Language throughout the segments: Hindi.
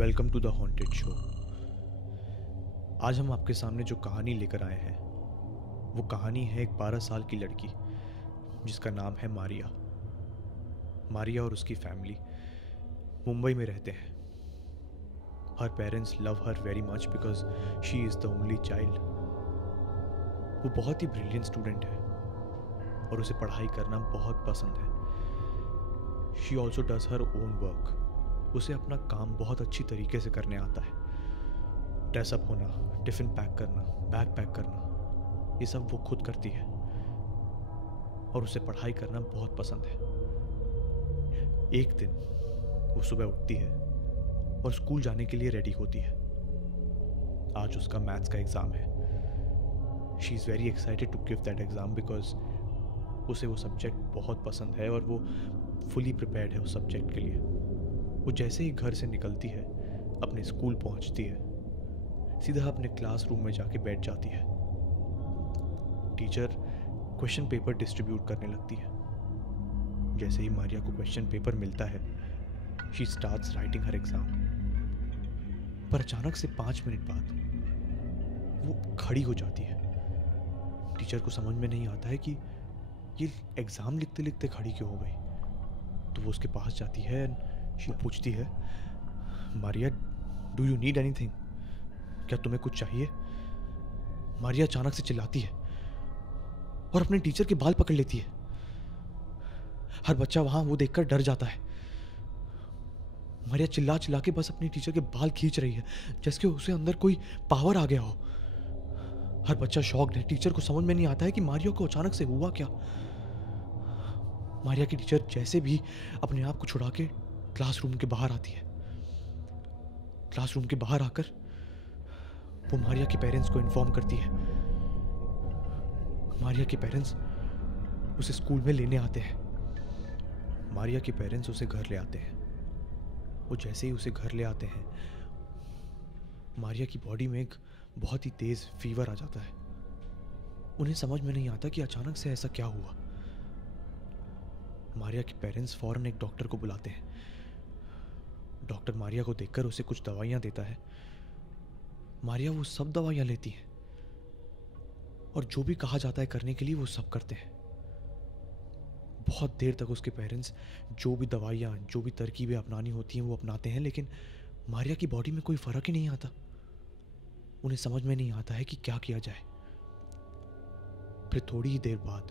Welcome to the haunted show. आज हम आपके सामने जो कहानी लेकर आए हैं वो कहानी है एक 12 साल की लड़की जिसका नाम है मारिया। मारिया और उसकी फैमिली मुंबई में रहते हैं। Her parents love her very much because she is the only child. वो बहुत ही ब्रिलियंट स्टूडेंट है और उसे पढ़ाई करना बहुत पसंद है। She also does her own work. उसे अपना काम बहुत अच्छी तरीके से करने आता है। ड्रेसअप होना, टिफ़िन पैक करना, बैग पैक करना, ये सब वो खुद करती है और उसे पढ़ाई करना बहुत पसंद है। एक दिन वो सुबह उठती है और स्कूल जाने के लिए रेडी होती है। आज उसका मैथ्स का एग्ज़ाम है। She is very excited to give that exam because उसे वो सब्जेक्ट बहुत पसंद है और वो फुली प्रिपेयर्ड है उस सब्जेक्ट के लिए। वो जैसे ही घर से निकलती है, अपने स्कूल पहुंचती है, सीधा अपने क्लासरूम में जाके बैठ जाती है। टीचर क्वेश्चन पेपर डिस्ट्रीब्यूट करने लगती है। जैसे ही मारिया को क्वेश्चन पेपर मिलता है, she starts writing her exam. पर अचानक से 5 मिनट बाद वो खड़ी हो जाती है। टीचर को समझ में नहीं आता है कि ये एग्ज़ाम लिखते लिखते खड़ी क्यों हो गई। तो वो उसके पास जाती है एंड शी पूछती है, Maria do you need anything? क्या तुम्हें कुछ चाहिए? मारिया अचानक से चिल्लाती है और अपने टीचर के बाल पकड़ लेती है। हर बच्चा वहां वो देखकर डर जाता है। मारिया चिल्ला चिल्ला के बस अपने टीचर के बाल खींच रही है जैसे कि उसे अंदर कोई पावर आ गया हो। हर बच्चा शॉक्ड है। टीचर को समझ में नहीं आता है कि मारिया को अचानक से हुआ क्या। मारिया की टीचर जैसे भी अपने आप को छुड़ा के क्लासरूम के बाहर आती है। क्लासरूम के बाहर आकर वो मारिया के पेरेंट्स को इन्फॉर्म करती है। मारिया के पेरेंट्स उसे स्कूल में लेने आते हैं। मारिया के पेरेंट्स उसे घर ले आते हैं। वो जैसे ही उसे घर ले आते हैं, मारिया की बॉडी में एक बहुत ही तेज फीवर आ जाता है। उन्हें समझ में नहीं आता कि अचानक से ऐसा क्या हुआ। मारिया के पेरेंट्स फौरन एक डॉक्टर को बुलाते हैं। डॉक्टर मारिया को देखकर उसे कुछ दवाइयाँ देता है। मारिया वो सब दवाइयाँ लेती है और जो भी कहा जाता है करने के लिए वो सब करते हैं। बहुत देर तक उसके पेरेंट्स जो भी दवाइयाँ, जो भी तरकीबें अपनानी होती हैं वो अपनाते हैं, लेकिन मारिया की बॉडी में कोई फ़र्क ही नहीं आता। उन्हें समझ में नहीं आता है कि क्या किया जाए। फिर थोड़ी ही देर बाद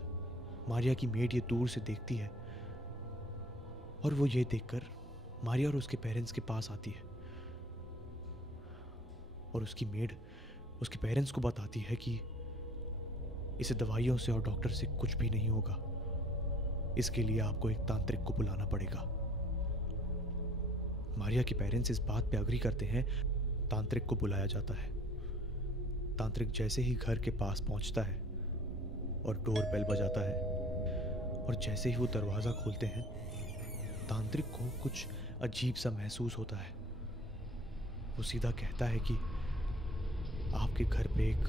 मारिया की मेड ये दूर से देखती है और वो ये देखकर मारिया और उसके पेरेंट्स के पास आती है और उसकी मेड उसके पेरेंट्स को बताती है कि इसे दवाइयों से और डॉक्टर से कुछ भी नहीं होगा। इसके लिए आपको एक तांत्रिक को बुलाना पड़ेगा। मारिया के पेरेंट्स इस बात पे अग्री करते हैं। तांत्रिक को बुलाया जाता है। तांत्रिक जैसे ही घर के पास पहुंचता है और डोर बेल बजाता है और जैसे ही वो दरवाज़ा खोलते हैं, तांत्रिक को कुछ अजीब सा महसूस होता है। वो सीधा कहता है कि आपके घर पे एक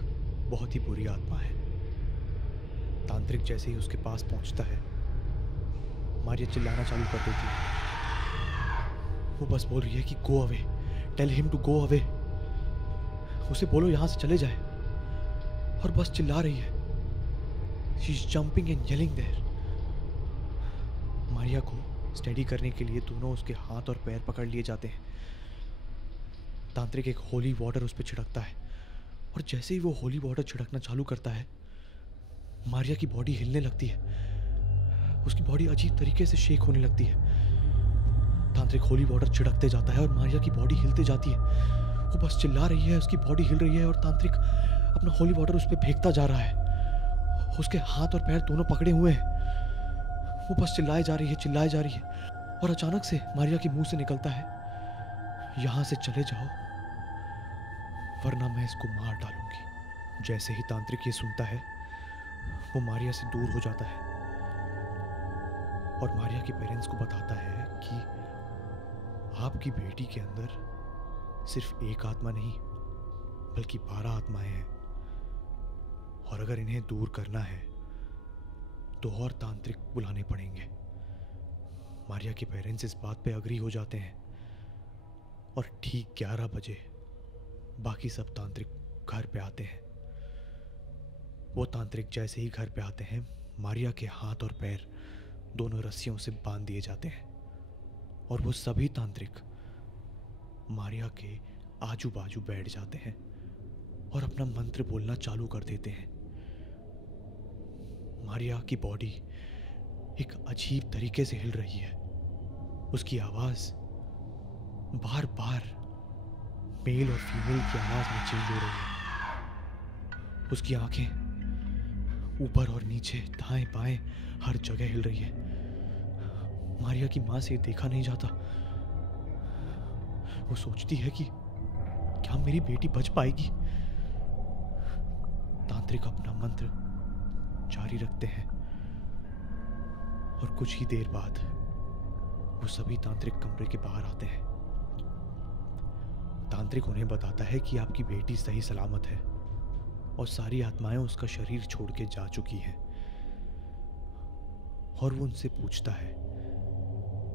बहुत ही बुरी आत्मा है। तांत्रिक जैसे ही उसके पास पहुंचता है, मारिया चिल्लाना चालू कर देती है। वो बस बोल रही है कि go away, tell him to go away. उसे बोलो यहाँ से चले जाए, और बस चिल्ला रही है। She is jumping and yelling there. Maria को स्टडी करने के लिए दोनों उसके हाथ और पैर पकड़ लिए जाते हैं। तांत्रिक एक होली वाटर उस पर छिड़कता है और जैसे ही वो होली वाटर छिड़कना चालू करता है, मारिया की बॉडी हिलने लगती है। उसकी बॉडी अजीब तरीके से शेक होने लगती है। तांत्रिक होली वाटर छिड़कते जाता है और मारिया की बॉडी हिलते जाती है। वो बस चिल्ला रही है, उसकी बॉडी हिल रही है और तांत्रिक अपना होली वाटर उस पर फेंकता जा रहा है। उसके हाथ और पैर दोनों पकड़े हुए हैं। वो बस चिल्लाए जा रही है, चिल्लाए जा रही है। और अचानक से मारिया के मुंह से निकलता है, यहाँ से चले जाओ वरना मैं इसको मार डालूंगी। जैसे ही तांत्रिक ये सुनता है, वो मारिया से दूर हो जाता है और मारिया के पेरेंट्स को बताता है कि आपकी बेटी के अंदर सिर्फ एक आत्मा नहीं बल्कि 12 आत्माएं हैं और अगर इन्हें दूर करना है तो और तांत्रिक बुलाने पड़ेंगे। मारिया के पेरेंट्स इस बात पे अग्री हो जाते हैं और ठीक 11 बजे बाकी सब तांत्रिक घर पे आते हैं। वो तांत्रिक जैसे ही घर पे आते हैं, मारिया के हाथ और पैर दोनों रस्सियों से बांध दिए जाते हैं और वो सभी तांत्रिक मारिया के आजू बाजू बैठ जाते हैं और अपना मंत्र बोलना चालू कर देते हैं। मारिया की बॉडी एक अजीब तरीके से हिल रही है। उसकी आवाज बार बार मेल और फीमेल की आवाज में चेंज हो रही है। उसकी आंखें ऊपर और नीचे, दाएं बाएं हर जगह हिल रही है। मारिया की मां से देखा नहीं जाता। वो सोचती है कि क्या मेरी बेटी बच पाएगी। तांत्रिक अपना मंत्र जारी रखते हैं और कुछ ही देर बाद वो सभी तांत्रिक कमरे के बाहर आते हैं। तांत्रिक उन्हें बताता है कि आपकी बेटी सही सलामत है और सारी आत्माएं उसका शरीर छोड़ के जा चुकी हैं। और वो उनसे पूछता है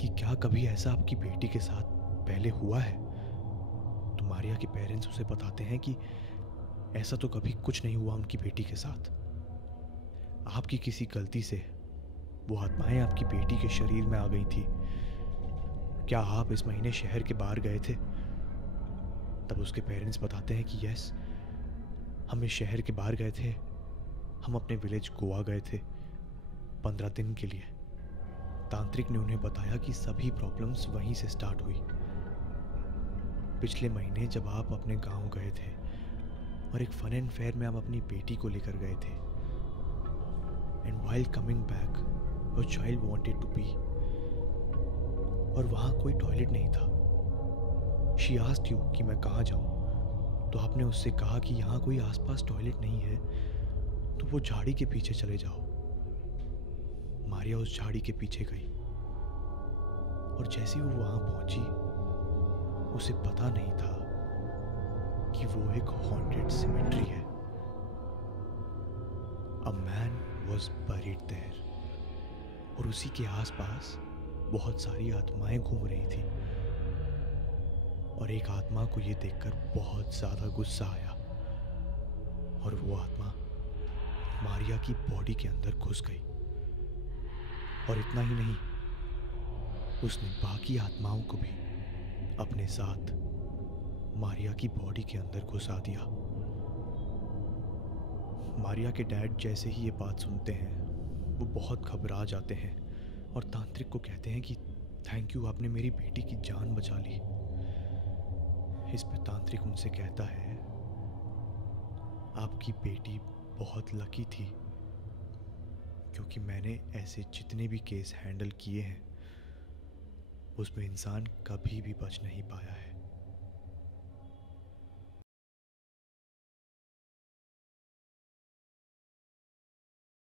कि क्या कभी ऐसा आपकी बेटी के साथ पहले हुआ है। तो मारिया के पेरेंट्स उसे बताते हैं कि ऐसा तो कभी कुछ नहीं हुआ उनकी बेटी के साथ। आपकी किसी गलती से वो आत्माएं आपकी बेटी के शरीर में आ गई थी। क्या आप इस महीने शहर के बाहर गए थे। तब उसके पेरेंट्स बताते हैं कि यस, हम इस शहर के बाहर गए थे। हम अपने विलेज गोवा गए थे 15 दिन के लिए। तांत्रिक ने उन्हें बताया कि सभी प्रॉब्लम्स वहीं से स्टार्ट हुई। पिछले महीने जब आप अपने गांव गए थे और एक फन एंड फेयर में आप अपनी बेटी को लेकर गए थे, and while coming back your child wanted to pee, और वहां कोई टॉयलेट नहीं था। शी आस्क्ड यू कि मैं कहाँ जाऊं। तो आपने उससे कहा कि यहाँ कोई आसपास टॉयलेट नहीं है, तो वो झाड़ी के पीछे चले जाओ। मारिया उस झाड़ी के पीछे गई और जैसे वो वहां पहुंची, उसे पता नहीं था कि वो एक हॉन्टेड सिमेट्री है। A man was buried there, और उसी के आसपास बहुत सारी आत्माएं घूम रही थी। और एक आत्मा को ये देखकर बहुत ज्यादा गुस्सा आया और वो आत्मा मारिया की बॉडी के अंदर घुस गई। और इतना ही नहीं, उसने बाकी आत्माओं को भी अपने साथ मारिया की बॉडी के अंदर घुसा दिया। मारिया के डैड जैसे ही ये बात सुनते हैं, वो बहुत घबरा जाते हैं और तांत्रिक को कहते हैं कि थैंक यू, आपने मेरी बेटी की जान बचा ली। इस पर तांत्रिक उनसे कहता है, आपकी बेटी बहुत लकी थी, क्योंकि मैंने ऐसे जितने भी केस हैंडल किए हैं उसमें इंसान कभी भी बच नहीं पाया है।